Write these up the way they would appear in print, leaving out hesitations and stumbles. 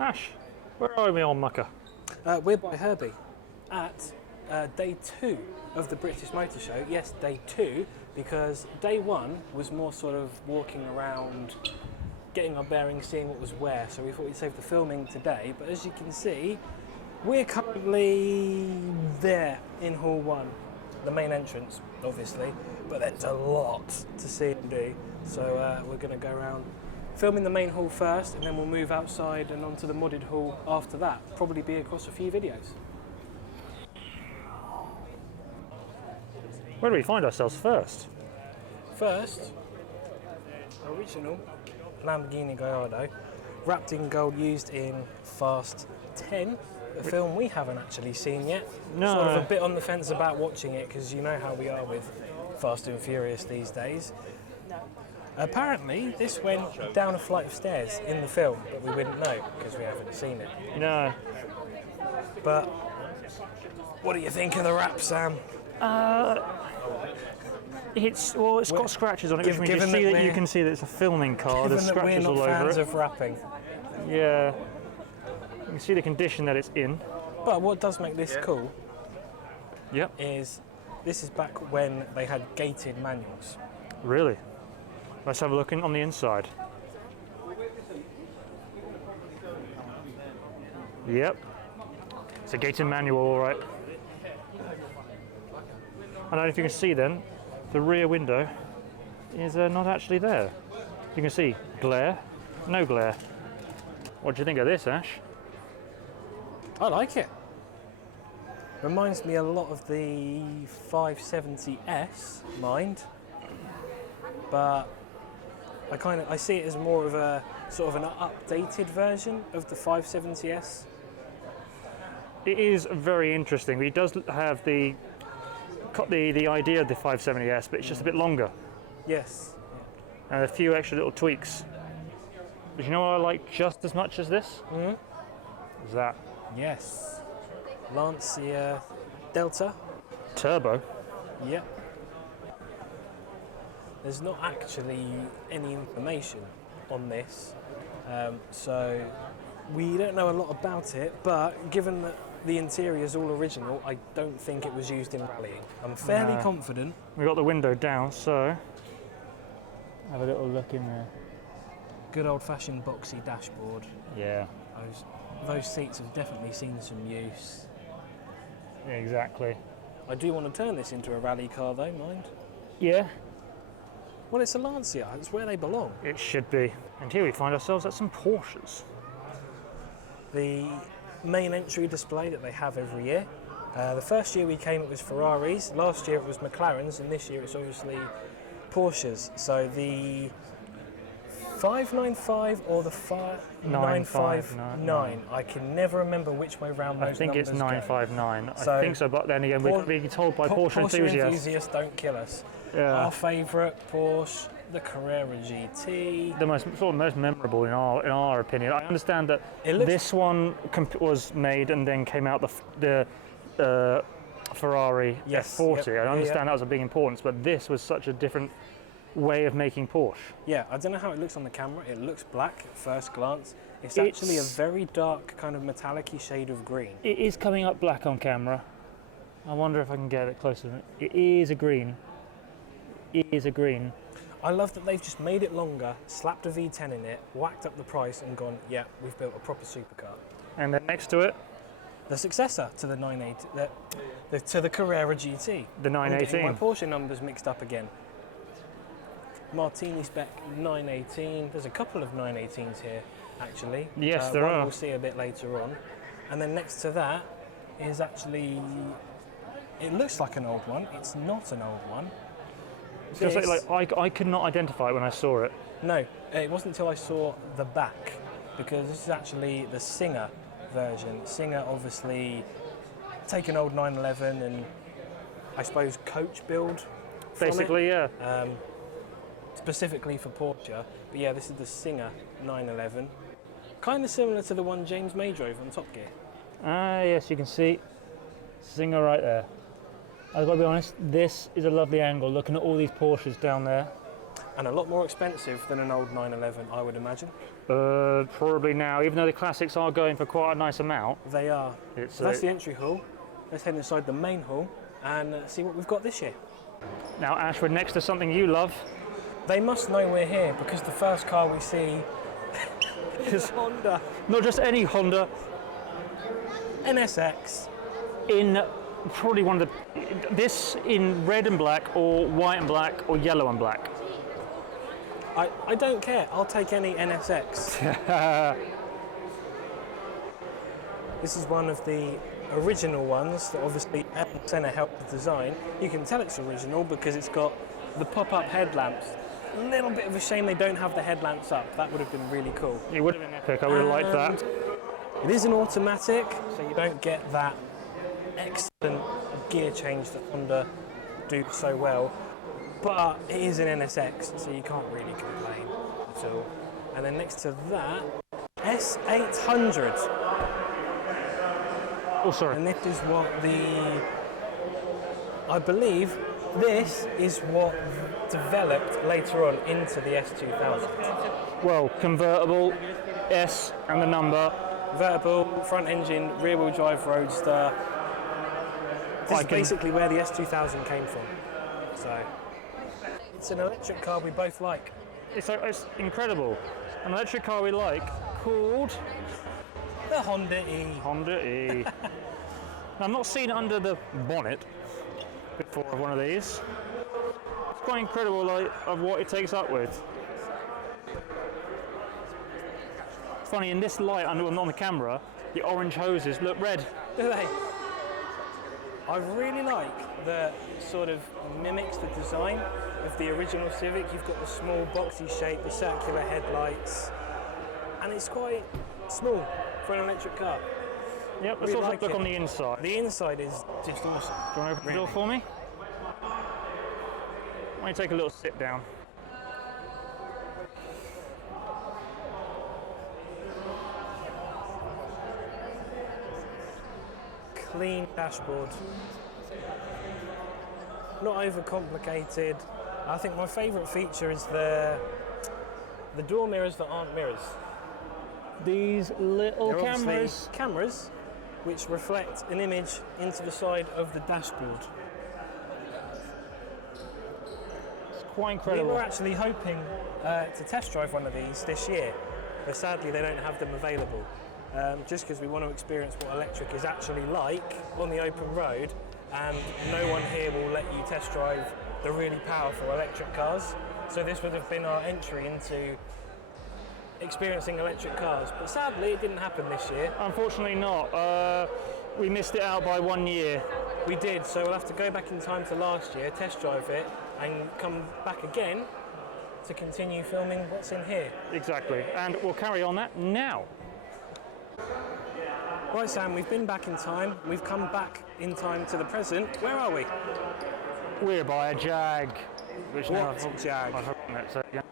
Ash, where are we on Mucker? We're by Herbie at day 2 of the British Motor Show. Yes, day 2, because day 1 was more sort of walking around, getting our bearings, seeing what was where, so we thought we'd save the filming today. But as you can see, we're currently there in Hall 1, the main entrance, obviously, but there's a lot to see and do. So we're going to go around filming the main hall first, and then we'll move outside and onto the modded hall after that. Probably be across a few videos. Where do we find ourselves first? First, original Lamborghini Gallardo, wrapped in gold, used in Fast 10, a film we haven't actually seen yet. No. Sort of a bit on the fence about watching it, because you know how we are with Fast and Furious these days. Apparently, this went down a flight of stairs in the film, but we wouldn't know because we haven't seen it. No. But what do you think of the wrap, Sam? It's got scratches on it, which means you can see that it's a filming car. There's Given that we're scratches not all over fans it. of wrapping. Yeah. You can see the condition that it's in. But what does make this cool Yep. is this is back when they had gated manuals. Really? Let's have a look on the inside. Yep. It's a gated manual, all right. I don't know if you can see then, the rear window is not actually there. You can see glare, no glare. What do you think of this, Ash? I like it. Reminds me a lot of the 570S, mind. But I see it as more of a sort of an updated version of the 570S. It is very interesting. It does have the idea of the 570S, but it's just a bit longer. Yes. And a few extra little tweaks. But you know what I like just as much as this? Is that Yes. Lancia Delta. turbo. Yep. There's not actually any information on this, so we don't know a lot about it, but given that the interior is all original, I don't think it was used in rallying. I'm fairly confident. We've got the window down, so have a little look in there. Good old-fashioned boxy dashboard. Yeah, Those seats have definitely seen some use. yeah, exactly. I do want to turn this into a rally car though, mind. Yeah, Well, it's a Lancia, it's where they belong. it should be. And here we find ourselves at some Porsches. The main entry display that they have every year. The first year we came it was Ferraris, last year it was McLarens, and this year it's obviously Porsches. So the 595 or the 959, I can never remember which way round those I think numbers it's 959. So, I think so, but then again, we're being told by Porsche enthusiasts. don't kill us. Yeah. Our favourite Porsche, the Carrera GT. The most memorable in our opinion. I understand that this one was made and then came out the Ferrari F40. Yep. I understand that was a big importance, but this was such a different way of making Porsche. Yeah, I don't know how it looks on the camera. It looks black at first glance. It's actually a very dark kind of metallic-y shade of green. It is coming up black on camera. I wonder if I can get it closer. It is a green. It is a green. I love that they've just made it longer, slapped a V10 in it, whacked up the price and gone, yeah, we've built a proper supercar. And then next to it, The successor to the 980, to the Carrera GT. the 918. My Porsche numbers mixed up again. Martini spec 918. There's a couple of 918s here, actually. Yes, there one are. We'll see a bit later on. And then next to that is actually, it looks like an old one. It's not an old one. I could not identify it when I saw it. No, it wasn't until I saw the back, because this is actually the Singer version. Singer obviously take an old 911 and I suppose coach build from Basically, it, yeah. specifically for Porsche. But yeah, this is the Singer 911. Kind of similar to the one James May drove on Top Gear. Ah, yes, you can see Singer right there. I've got to be honest, this is a lovely angle, looking at all these Porsches down there. and a lot more expensive than an old 911, I would imagine. Probably now, even though the classics are going for quite a nice amount. They are. It's, So that's the entry hall. Let's head inside the main hall and see what we've got this year. Now, Ash, we're next to something you love. They must know we're here because the first car we see is Honda Not just any Honda, NSX. in probably one of the... This in red and black, or white and black, or yellow and black. I don't care. I'll take any NSX. This is one of the original ones that obviously Ayrton Senna helped design. You can tell it's original because it's got the pop-up headlamps. A little bit of a shame they don't have the headlamps up. That would have been really cool. It would have been epic, I would have liked that. It is an automatic, so you don't get that excellent gear change that Honda do so well. But it is an NSX, so you can't really complain at all. And then next to that, S800. Oh, sorry. And this is what I believe this is what developed later on into the S2000. Well, convertible, S and the number. Convertible, front engine, rear wheel drive roadster. This is basically where the S2000 came from. So it's an electric car we both like. It's incredible. An electric car we like called The Honda E. Honda E. Now, I've not seen it under the bonnet before of one of these. It's quite incredible, like, of what it takes up with. It's funny, in this light on the camera, the orange hoses look red. Do they? I really like that sort of mimics the design of the original Civic. You've got the small boxy shape, the circular headlights, and it's quite small for an electric car. Yep, let's Really also like look it. on the inside. The inside is just awesome. Do you want to open the door for me? Why don't you take a little sit down? Clean dashboard. Not overcomplicated. I think my favourite feature is the door mirrors that aren't mirrors. These little They're obviously cameras. cameras which reflect an image into the side of the dashboard. It's quite We incredible. were actually hoping to test drive one of these this year, but sadly they don't have them available. Just because we want to experience what electric is actually like on the open road, and no one here will let you test drive the really powerful electric cars. So this would have been our entry into experiencing electric cars, but sadly it didn't happen this year. Unfortunately not. We missed it out by 1 year. We did, so we'll have to go back in time to last year, test drive it, and come back again to continue filming what's in here. Exactly. And we'll carry on that now. Right, Sam, we've been back in time. We've come back in time to the present. Where are we? We're by a Jag. Which now What Jag? I've forgotten it. Say it again.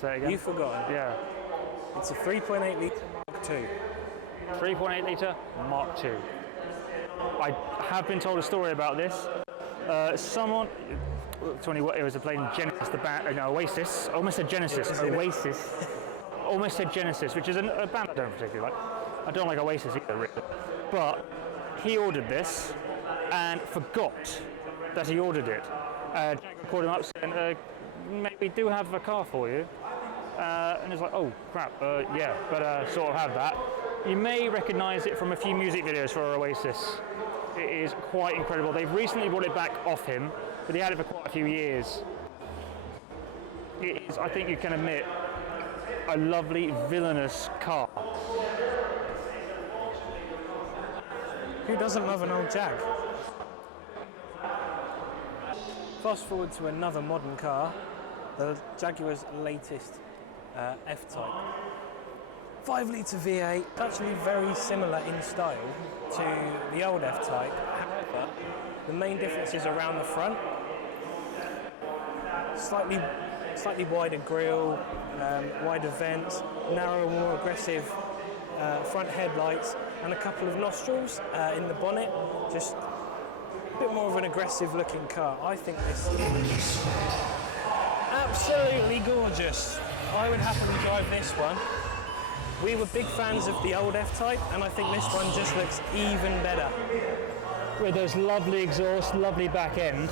Say it again. You've forgotten. Yeah. It's a 3.8 litre Mark II. 3.8 litre Mark II. I have been told a story about this. Someone, it was playing Genesis, the band, no, Oasis. I almost said Genesis. Oasis. Almost said Genesis, which is a band I don't particularly like. I don't like Oasis either, really. But he ordered this and forgot that he ordered it. Jack called him up saying, mate, we do have a car for you. And it's like, oh crap, yeah, but sort of have that. You may recognise it from a few music videos for Oasis. It is quite incredible. They've recently brought it back off him, but he had it for quite a few years. It is, I think you can admit, a lovely, villainous car. Who doesn't love an old Jag? Fast forward to another modern car, the Jaguar's latest F-Type. 5 litre V8, actually very similar in style to the old F-Type. However, the main difference is around the front. Slightly wider grille, wider vents, narrower, more aggressive front headlights, and a couple of nostrils in the bonnet. Just a bit more of an aggressive looking car. I think this is absolutely gorgeous. I would happily drive this one. We were big fans of the old F-Type, and I think this one just looks even better. With those lovely exhaust, lovely back end.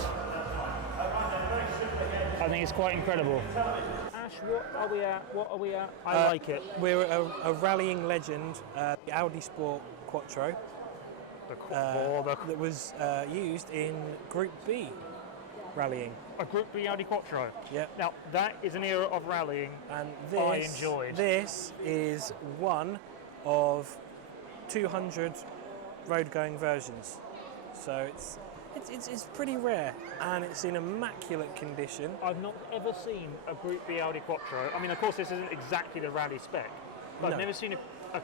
I think it's quite incredible. Ash, what are we at? What are we at? I like it. We're a rallying legend, the Audi Sport Quattro, that was used in Group B rallying. A Group B Audi Quattro. Yeah. Now, that is an era of rallying And I enjoyed. This is one of 200 road-going versions. So it's pretty rare, and it's in immaculate condition. I've not ever seen a Group B Audi Quattro. I mean, of course, this isn't exactly the rally spec, but No. I've never seen a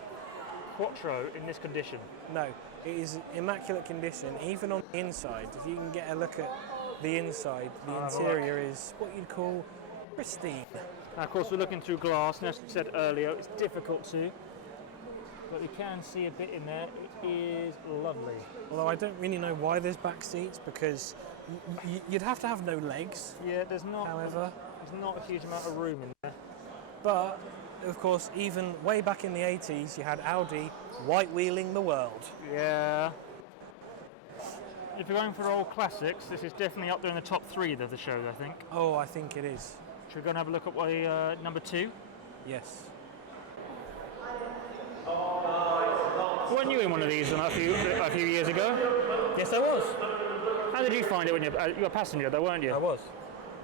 Quattro in this condition. No, it is immaculate condition, even on the inside. If you can get a look at the inside, the interior is what you'd call pristine. Now, of course, we're looking through glass, and as I said earlier, it's difficult to, but we can see a bit in there. It is lovely. Although I don't really know why there's back seats, because you'd have to have no legs. Yeah, there's not However, a huge amount of room in there. but of course, even way back in the 80s, you had Audi white-wheeling the world. Yeah. If you're going for old classics, this is definitely up there in the top 3 of the show, I think. Oh, I think it is. Should we go and have a look at what number 2? Yes. Weren't you in one of these a few years ago? Yes, I was. How did you find it when you were a passenger though, weren't you? I was.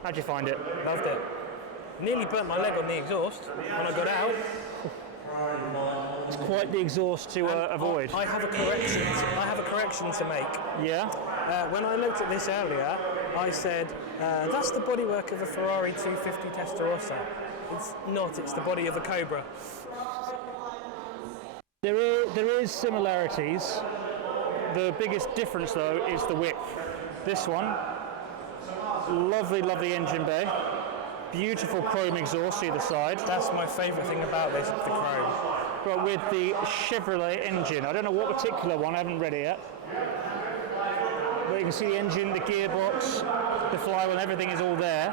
How'd you find it? Loved it. Nearly burnt my leg on the exhaust when I got out. It's quite the exhaust to avoid. I have a correction to make. Yeah? When I looked at this earlier, I said, that's the bodywork of a Ferrari 250 Testarossa. It's not, it's the body of a Cobra. There is similarities. The biggest difference though is the width. This one, lovely, lovely engine bay. Beautiful chrome exhaust either side. That's my favourite thing about this, the chrome. But with the Chevrolet engine, I don't know what particular one, I haven't read it yet. But you can see the engine, the gearbox, the flywheel, everything is all there.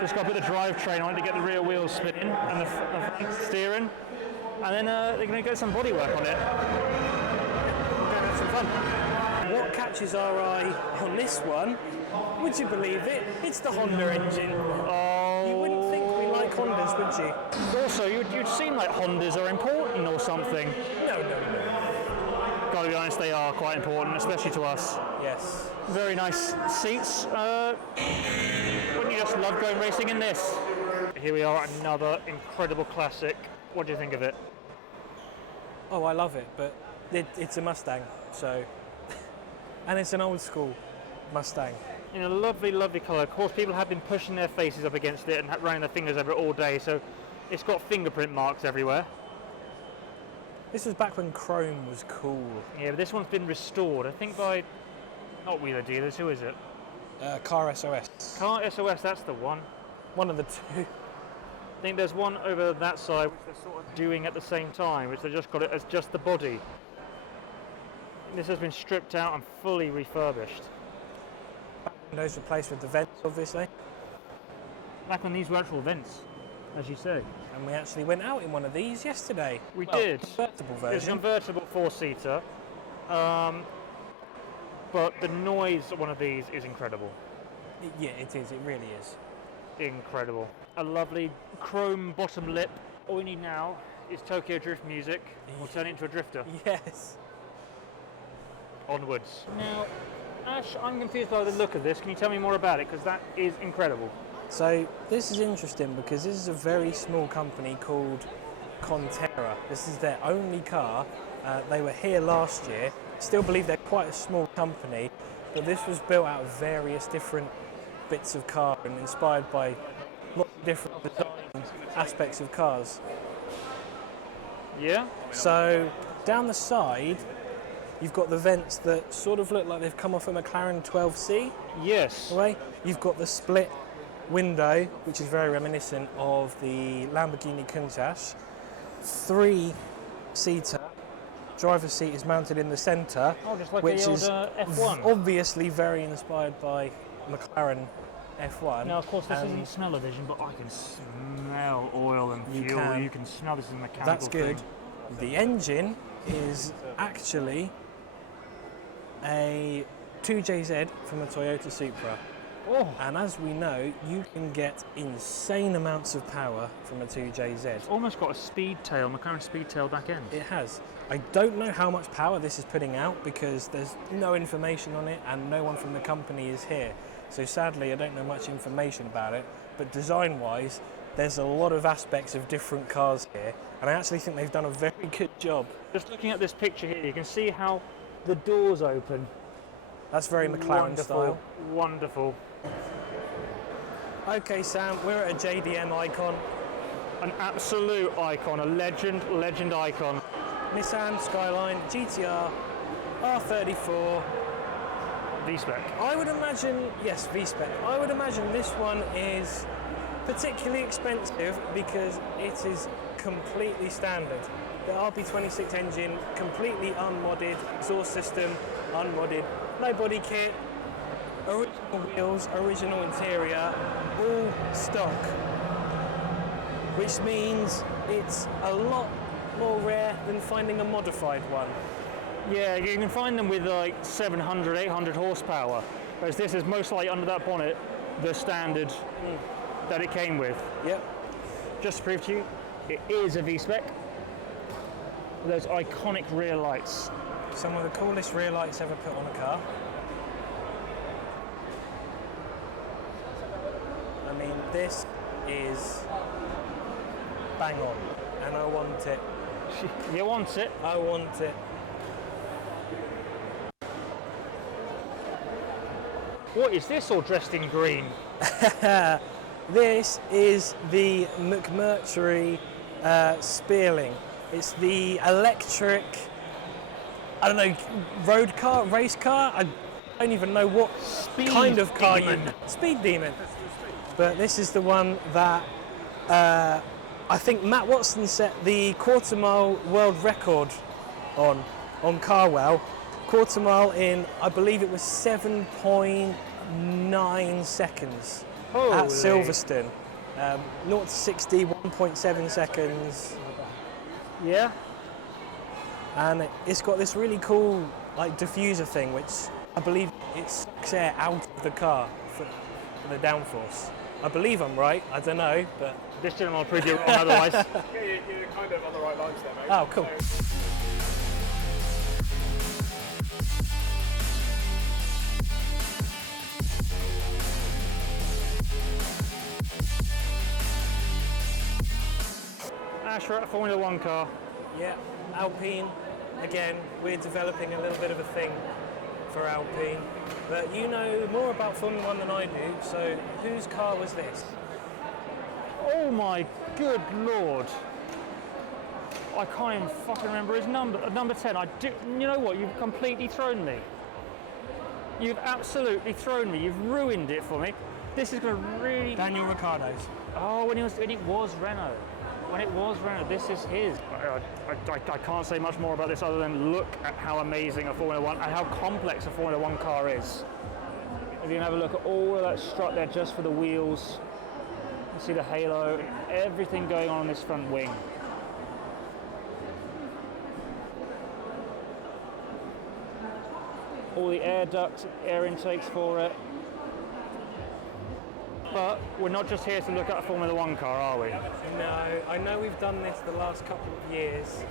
Just got to put the drivetrain on it to get the rear wheels spinning and the front steering. And then they're going to get some bodywork on it. We're going to have some fun. What catches our eye on this one, would you believe it? It's the Honda engine. Oh. You wouldn't think we like Hondas, would you? Also, you'd seem like Hondas are important or something. No. Gotta be honest, they are quite important, especially to us. Yes. Very nice seats. Wouldn't you just love going racing in this? Here we are, another incredible classic. What do you think of it? Oh, I love it, but it's a Mustang, so... and it's an old school Mustang. In a lovely, lovely colour. Of course, people have been pushing their faces up against it and running their fingers over it all day, so it's got fingerprint marks everywhere. This was back when chrome was cool. Yeah, but this one's been restored, I think by, not Wheeler Dealers, who is it? Car SOS. Car SOS, that's the one. One of the two. I think there's one over that side which they're sort of doing at the same time, which they just got it as just the body. This has been stripped out and fully refurbished. Windows replaced with the vents, obviously. Back when these were actual vents, as you say. And we actually went out in one of these yesterday. We did. Convertible It's a version. convertible four-seater, but the noise of one of these is incredible. Yeah, it is. It really is. Incredible. A lovely chrome bottom lip. All we need now is Tokyo Drift music. We'll turn it into a drifter. Yes. Onwards. Now, Ash, I'm confused by the look of this. Can you tell me more about it? Because that is incredible. So this is interesting because this is a very small company called Conterra. This is their only car. They were here last year. Still believe they're quite a small company, but this was built out of various different bits of car and inspired by lots of different design aspects of cars. Yeah? So down the side, you've got the vents that sort of look like they've come off a McLaren 12C. Yes. Away. You've got the split window, which is very reminiscent of the Lamborghini Countach. 3-seater. Driver's seat is mounted in the centre, Oh, just like which the old is F1. obviously very inspired by McLaren F1. Now, of course, this and isn't smell-o-vision, but I can smell oil and You fuel. can. You can smell this is a mechanical that's good. thing. The engine is actually a 2JZ from a Toyota Supra. Oh, And as we know, you can get insane amounts of power from a 2JZ. it's almost got a speed tail, McLaren speed tail back end. It has. I don't know how much power this is putting out because there's no information on it and no one from the company is here. So sadly, I don't know much information about it. But design-wise, there's a lot of aspects of different cars here. And I actually think they've done a very good job. Just looking at this picture here, you can see how the doors open. That's very McLaren Wonderful, style. wonderful. Okay, Sam, we're at a JDM icon. An absolute icon, a legend icon. Nissan Skyline GTR R34. V-spec. I would imagine, yes, V-Spec. I would imagine this one is particularly expensive because it is completely standard. The RB26 engine, completely unmodded, exhaust system, unmodded, no body kit, original wheels, original interior, all stock. Which means it's a lot more rare than finding a modified one. Yeah, you can find them with like 700, 800 horsepower, whereas this is most likely under that bonnet the standard that it came with. Yep. Just to prove to you, it is a V-spec. Those iconic rear lights. Some of the coolest rear lights ever put on a car. I mean, this is bang on, and I want it. You want it? I want it. What is this all dressed in green? This is the McMurtry Spearling. It's the electric, I don't know, road car, race car? I don't even know what kind of car Demon. Speed Demon. But this is the one that I think Matt Watson set the quarter mile world record on Carwell. Quarter mile in, I believe it was 7.9 seconds Holy. at Silverstone. 0 to 60, 1.7 seconds. Yeah? And it's got this really cool like diffuser thing, which I believe it sucks air out of the car for the downforce. I believe I'm right, I don't know, but... This gentleman will prove you wrong otherwise. Yeah, you're kind of on the right lines there, mate. Oh, cool. Ash, we're at a Formula One car. Yeah, Alpine. Again, we're developing a little bit of a thing for Alpine. But you know more about Formula One than I do, so whose car was this? Oh my good lord. I can't even fucking remember his number. Number 10. You know what? You've completely thrown me. You've absolutely thrown me. You've ruined it for me. This is going to really... Daniel Ricciardo's. Oh, when it was Renault. When it was Renault, this is his. I can't say much more about this other than look at how amazing a Formula One and how complex a Formula One car is. If you can have a look at all of that strut there just for the wheels, you see the halo, everything going on this front wing. All the air ducts, air intakes for it. But we're not just here to look at a Formula One car, are we? No, I know we've done this the last couple of years,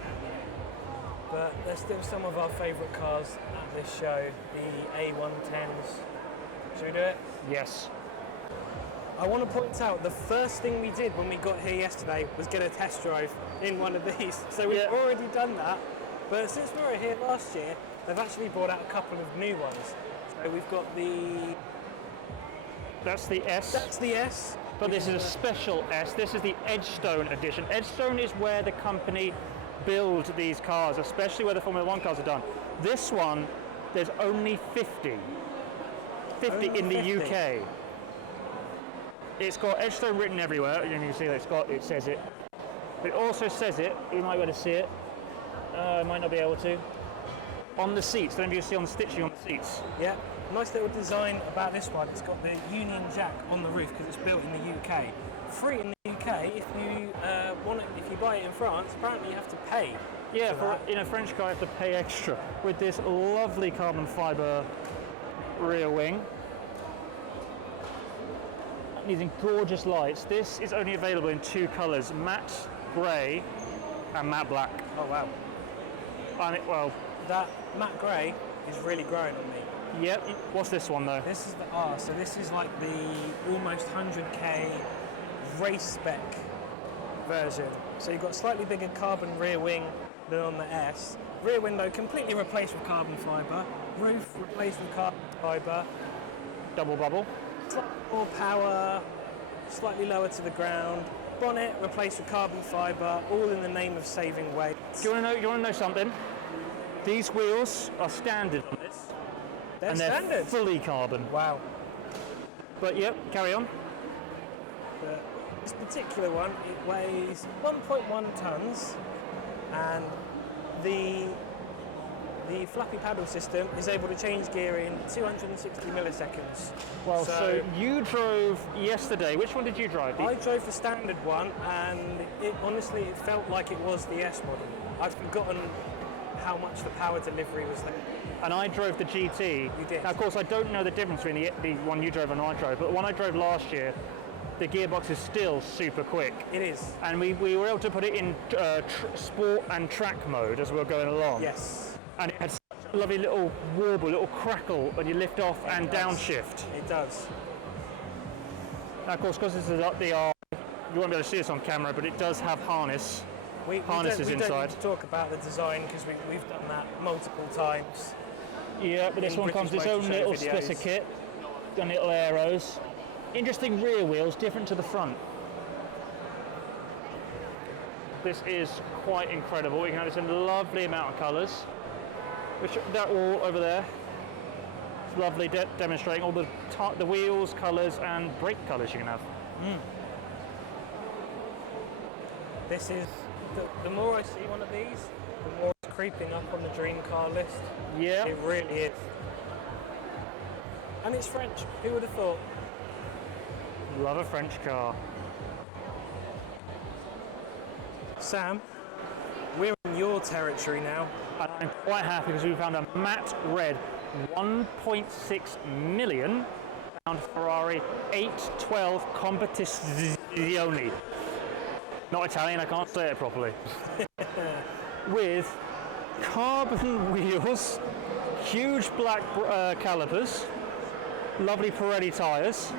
but there's still some of our favourite cars at this show, the A110s. Should we do it? Yes. I want to point out the first thing we did when we got here yesterday was get a test drive in one of these. So we've Yeah. already done that, but since we were here last year, they've actually brought out a couple of new ones. So we've got the... That's the S. That's the S. But this is a special S. This is the Edgestone edition. Edgestone is where the company build these cars, especially where the Formula One cars are done. This one, there's only 50. 50 Only in the 50. UK. It's got Edgestone written everywhere. You can see that it says it. It also says it, you might be able to see it. I might not be able to. On the seats, don't you see on the stitching on the seats? Yeah. Nice little design about this one. It's got the Union Jack on the roof because it's built in the UK. Free in the UK. If you if you buy it in France, apparently you have to pay. Yeah, in a French car, you have to pay extra with this lovely carbon fibre rear wing. Using gorgeous lights. This is only available in 2 colours: matte grey and matte black. Oh wow! And well, that matte grey is really growing on me. Yep. What's this one though? This is the R. So this is like the almost 100k race spec version. So you've got slightly bigger carbon rear wing than on the S. Rear window completely replaced with carbon fibre. Roof replaced with carbon fibre. Double bubble. Slightly more power, slightly lower to the ground. Bonnet replaced with carbon fibre, all in the name of saving weight. Do you want to know something? These wheels are standard on this, They're and standard. they're fully carbon. Wow. But yep, carry on. But this particular one, it weighs 1.1 tonnes, and the flappy paddle system is able to change gear in 260 milliseconds. Well, so you drove yesterday. Which one did you drive? I drove the standard one, and honestly it felt like it was the S model. I'd forgotten how much the power delivery was there. And I drove the GT. You did. Now, of course, I don't know the difference between the one you drove and I drove, but the one I drove last year, the gearbox is still super quick. It is. And we were able to put it in sport and track mode as we were going along. Yes. And it had such a lovely little warble, little crackle when you lift off and does. downshift. It does. Now, of course, because this is up the R, you won't be able to see this on camera, but it does have harnesses We don't inside. need to talk about the design because we've done that multiple times. Yeah, but this in one comes with its British own Motor Show little splitter videos. kit and little arrows. Interesting rear wheels, different to the front. This is quite incredible. You can have this in a lovely amount of colours, which they're all over there. It's lovely, demonstrating all the wheels, colours, and brake colours you can have. This is, the more I see one of these, the more it's creeping up on the dream car list. Yeah. It really is. And it's French, who would have thought? Love a French car. Sam, we're in your territory now. And I'm quite happy because we found a matte red 1.6 million pound Ferrari 812 Competizione. Not Italian, I can't say it properly. With carbon wheels, huge black calipers, lovely Pirelli tyres.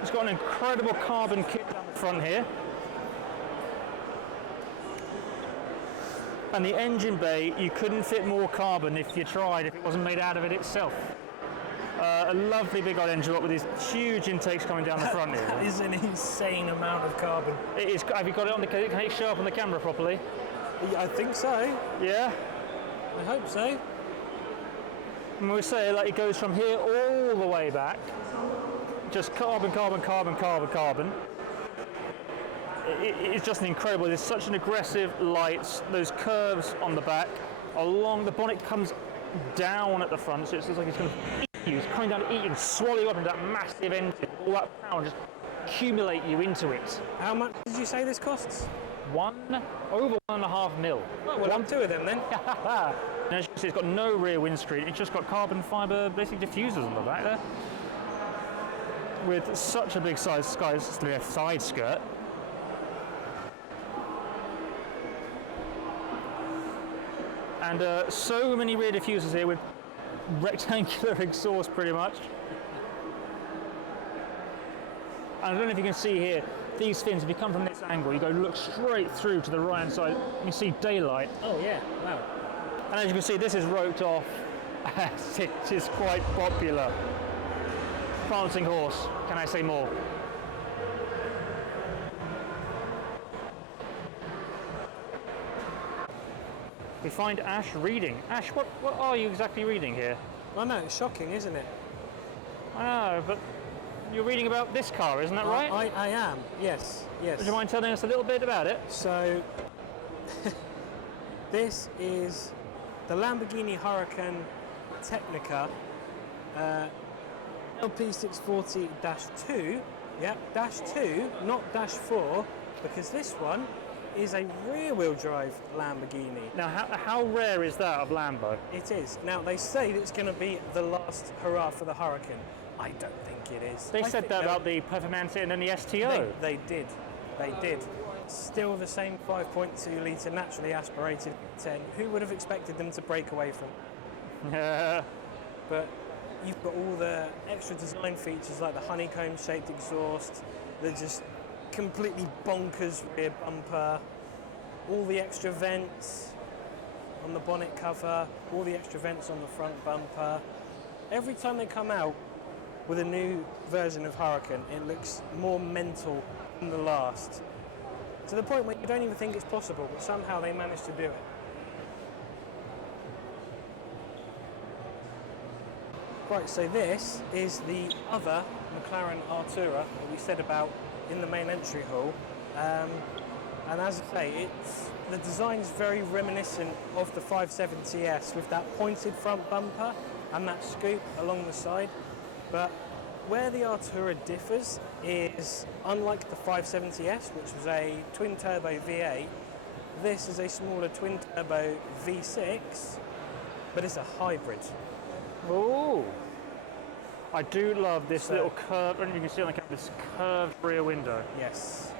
It's got an incredible carbon kit down the front here. And the engine bay, you couldn't fit more carbon if you tried, if it wasn't made out of it itself. A lovely big old engine block with these huge intakes coming down the front here. That is an insane amount of carbon. It is. Have you got it on the? Can it show up on the camera properly? I think so. Yeah. I hope so. And we say like it goes from here all the way back, just carbon, carbon, carbon, carbon, carbon. It's just incredible. There's such an aggressive lights. Those curves on the back, along the bonnet comes down at the front, so it looks like it's going to eat you. It's coming down to eat you and swallow you up into that massive engine. All that power just accumulate you into it. How much did you say this costs? Over 1.5 mil. Oh, well, I'm two of them then. And as you can see, it's got no rear windscreen. It's just got carbon fibre, basically diffusers on the back there, with such a big side skirt. And so many rear diffusers here with rectangular exhaust pretty much. And I don't know if you can see here, these fins, if you come from this angle, you go look straight through to the right hand side, you can see daylight. Oh yeah, wow. And as you can see, this is roped off, as it is quite popular. Prancing horse, can I say more? We find Ash reading. Ash, what are you exactly reading here? I know, it's shocking, isn't it? I know, but you're reading about this car, isn't that right? I am, yes, yes. Would you mind telling us a little bit about it? So, this is the Lamborghini Huracan Technica LP640-2. Yeah, -2, not -4, because this one is a rear-wheel drive Lamborghini. Now, how rare is that of Lambo? It is. Now, they say that it's going to be the last hurrah for the Huracan. I don't think it is. They I said think that they'll- about the Performance and then the STO. They did. They did. Still the same 5.2 litre naturally aspirated 10. Who would have expected them to break away from? But you've got all the extra design features like the honeycomb-shaped exhaust, the just completely bonkers rear bumper, all the extra vents on the bonnet cover, all the extra vents on the front bumper. Every time they come out with a new version of Huracan, it looks more mental than the last. To the point where you don't even think it's possible, but somehow they managed to do it. Right, so this is the other McLaren Artura that we said about in the main entry hall. And as I say, the design's very reminiscent of the 570S with that pointed front bumper and that scoop along the side. But where the Artura differs is, unlike the 570S, which was a twin-turbo V8, this is a smaller twin-turbo V6, but it's a hybrid. Oh, I do love this little curve, and you can see on the camera, this curved rear window. Yes.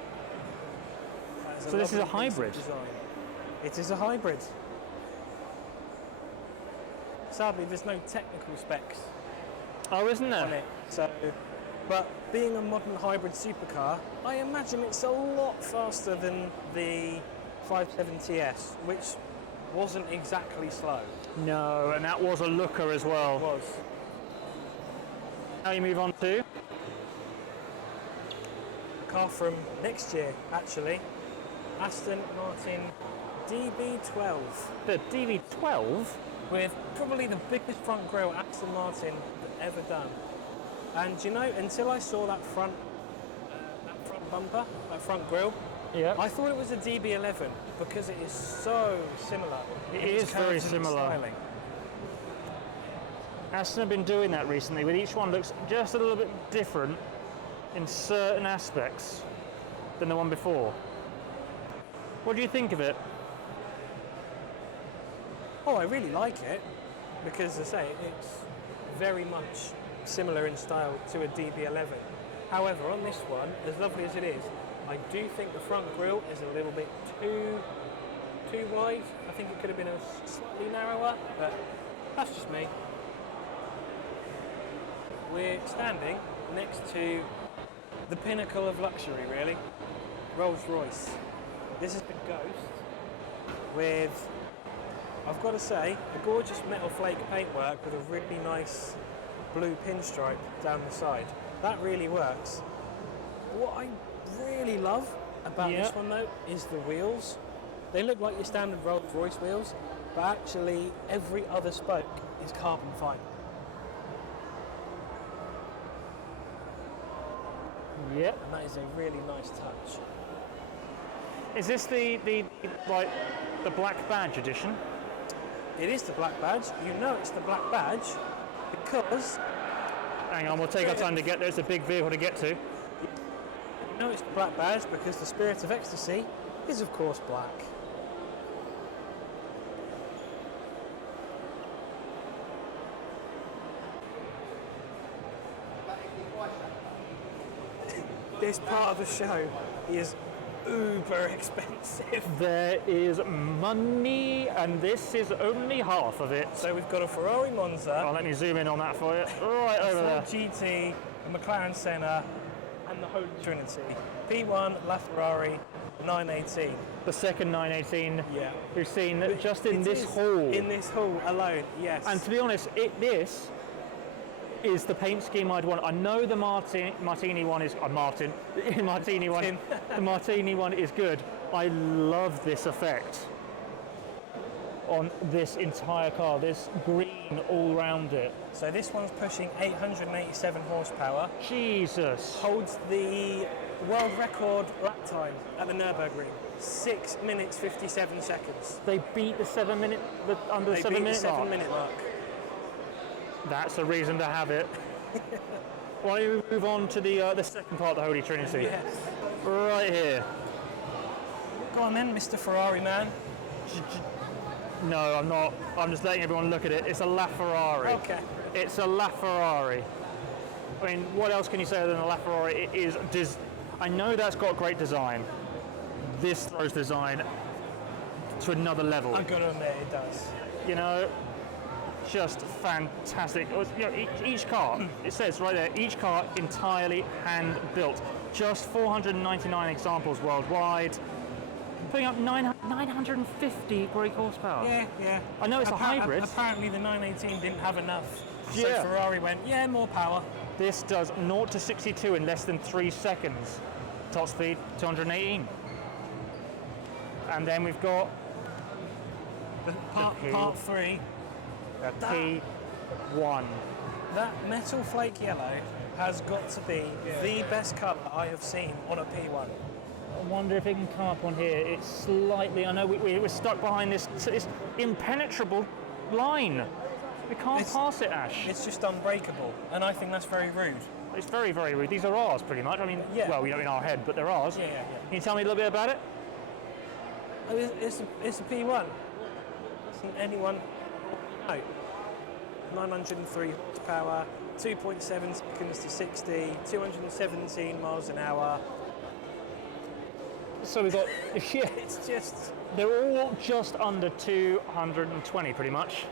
That So this is a lovely piece of hybrid? design. It is a hybrid. Sadly, there's no technical specs Oh, isn't on there? it. So, but being a modern hybrid supercar, I imagine it's a lot faster than the 570S, which wasn't exactly slow. No, and that was a looker as well. It was. Now you move on to A car from next year, actually. Aston Martin DB12. the DB12. With probably the biggest front grille Aston Martin had ever done. And you know, until I saw that front bumper, that front grille, Yeah. I thought it was a DB11 because it is so similar. It in its is very curves and its similar. styling. Aston have been doing that recently, with each one looks just a little bit different in certain aspects than the one before. What do you think of it? Oh, I really like it because, as I say, it's very much similar in style to a DB11. However, on this one, as lovely as it is, I do think the front grille is a little bit too wide. I think it could have been a slightly narrower, but that's just me. We're standing next to the pinnacle of luxury, really, Rolls-Royce. This is the Ghost with, I've got to say, a gorgeous metal flake paintwork with a really nice blue pinstripe down the side. That really works. What I really love about this one though is the wheels. They look like your standard Rolls-Royce wheels, but actually every other spoke is carbon fibre. Yep. And that is a really nice touch. Is this the black badge edition? It is the black badge. You know it's the black badge because Hang on, we'll take our time to get there. It's a big vehicle to get to. you know it's the black badge because the Spirit of Ecstasy is of course black. This part of the show is uber expensive. There is money, and this is only half of it. So we've got a Ferrari Monza, Oh, let me zoom in on that for you. Right over there. Ford GT, a McLaren Senna, and the Holy Trinity. P1, LaFerrari, 918. The second 918 Yeah. we've seen that just in It this is hall. In this hall alone, yes. And to be honest, this is the paint scheme I'd want. I know the Martini one is Martini one. The Martini one is good. I love this effect on this entire car. This green all round it. So this one's pushing 887 horsepower. Jesus. Holds the world record lap time at the Nürburgring, 6 minutes 57 seconds. They beat the 7 minute, under They 7 beat minute the 7 mark. minute mark. That's a reason to have it. Why don't we move on to the second part of the Holy Trinity? Yes. Right here. Go on then, Mr. Ferrari man. No, I'm not. I'm just letting everyone look at it. It's a LaFerrari. Okay. It's a LaFerrari. I mean, what else can you say other than a LaFerrari? It is. I know that's got great design. This throws design to another level. I've got to admit, it does. You know, just fantastic. You know, each car, it says right there, each car entirely hand built. Just 499 examples worldwide, putting up 950 brake horsepower. Yeah. I know it's a hybrid. Apparently the 918 didn't have enough. So Yeah. Ferrari went, yeah, more power. This does 0 to 62 in less than 3 seconds. Top speed 218. And then we've got Part 3, a P1. that metal flake yellow has got to be the best colour I have seen on a P1. I wonder if it can come up on here. It's slightly. I know we're stuck behind this impenetrable line. We can't pass it, Ash. It's just unbreakable, and I think that's very rude. It's very, very rude. These are ours, pretty much. I mean, Yeah. well, you know, in our head, but they're ours. Yeah. Can you tell me a little bit about it? Oh, it's a P1. Doesn't anyone know? 903 horsepower, 2.7 seconds to 60, 217 miles an hour. So we've got. Yeah, It's just... they're all just under 220, pretty much.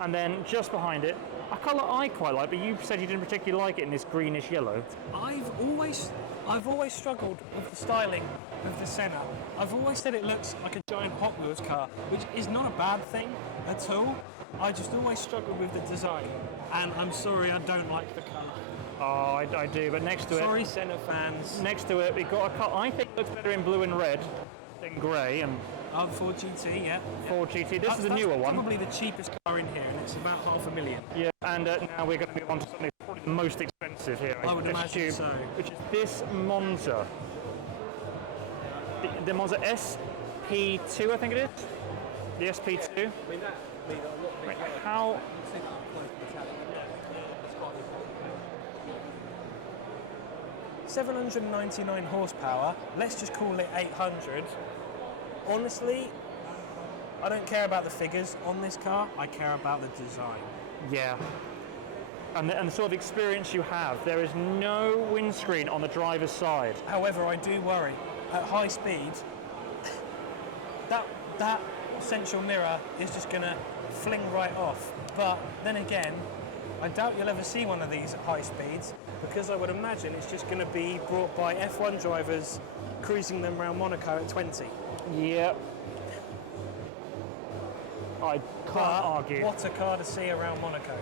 And then just behind it, a colour I quite like, but you said you didn't particularly like it in this greenish yellow. I've always struggled with the styling of the Senna. I've always said it looks like a giant Hot Wheels car, which is not a bad thing at all. I just always struggled with the design, and I'm sorry I don't like the colour. Oh, I do, but next to Sorry, Senna fans. next to it, we've got a car I think looks better in blue and red than grey, and Ford GT, yeah. Ford GT. This That's is the newer one. Probably the cheapest car in here, and it's about $500,000. Yeah, and now we're going to move on to something probably the most expensive here. I would imagine assume, so. Which is this Monza. The Monza SP2, I think it is. The SP2. Wait, how? $799 horsepower. Let's just call it 800. Honestly, I don't care about the figures on this car. I care about the design. Yeah. And the sort of experience you have. There is no windscreen on the driver's side. However, I do worry at high speed that central mirror is just going to fling right off. But then again, I doubt you'll ever see one of these at high speeds, because I would imagine it's just going to be brought by F1 drivers cruising them around Monaco at 20. Yep. I can't But argue. what a car to see around Monaco.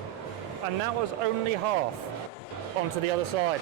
And that was only half onto the other side.